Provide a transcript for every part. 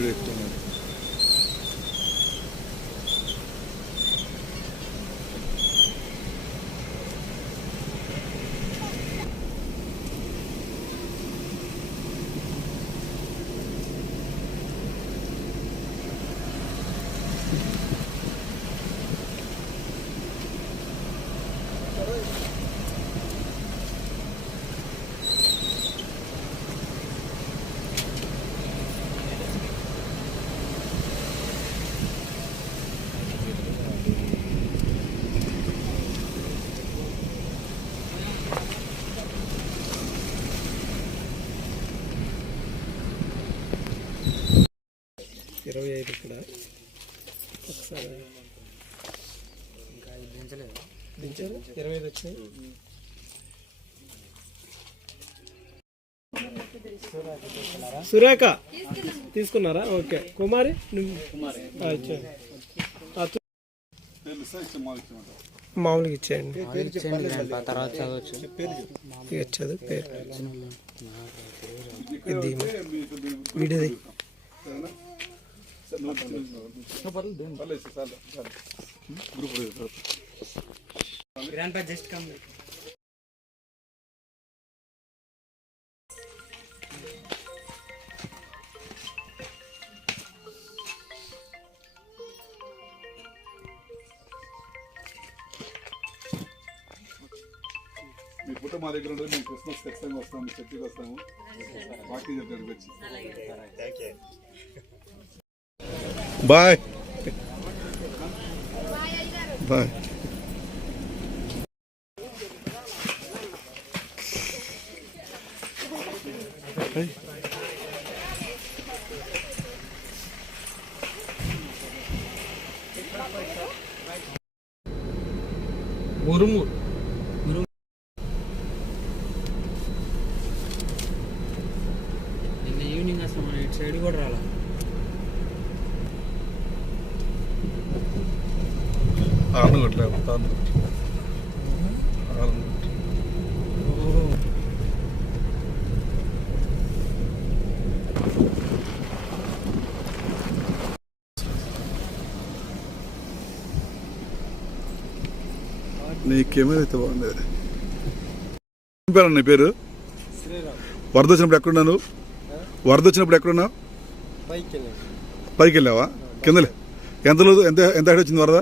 Video ఎక్కుతున్నాను. ఇరవై ఐదు ఇక్కడ ఒకసారి ఇంకా దించలేదు, దించారు 25 వచ్చినాయి. సురేఖ తీసుకున్నారా? ఓకే. కుమారి మామూలుగా ఇచ్చేయండి. తర్వాత చదవచ్చు. చదువు పేరు ఇది వీడియోది. Just come. మీ ఫోటో మా దగ్గర ఉంటుంది. మేము క్రిస్మస్ ఖచ్చితంగా వస్తాము, చర్చికి వస్తాము, పార్టీ చెప్పడానికి వచ్చి. Bye bye. ఉరుము నిన్న ఈవినింగ్ అసలు మన ఇటు సైడ్ కూడా రాలా. ఆనుకోవట్లేదు. నీ కెమెరా అయితే బాగుండేది. పేరు నీ పేరు? వరద వచ్చినప్పుడు ఎక్కడున్నాను? వరద వచ్చినప్పుడు ఎక్కడున్నావు? పైకి వెళ్ళావా? కింద ఎంత రోజు ఎంత ఎంత హైట్ వచ్చింది వరద?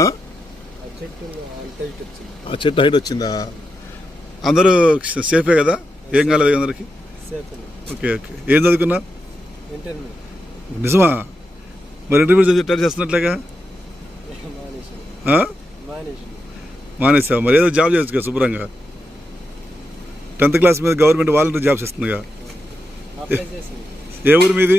ఆ చెట్టు హైట్ వచ్చిందా? అందరూ సేఫే కదా? ఏం కాలేదు అందరికి? Okay okay. ఏం చదువుకున్నా? నిజమా? మరి ఇంటర్వ్యూ చేస్తున్నట్లేగా? మానేసావు. మరి ఏదో జాబ్ చేయొచ్చు కదా శుభ్రంగా. 10th క్లాస్ మీద గవర్నమెంట్ వాలంటీర్ జాబ్స్ ఇస్తుందిగా. ఏ ఊరు మీది?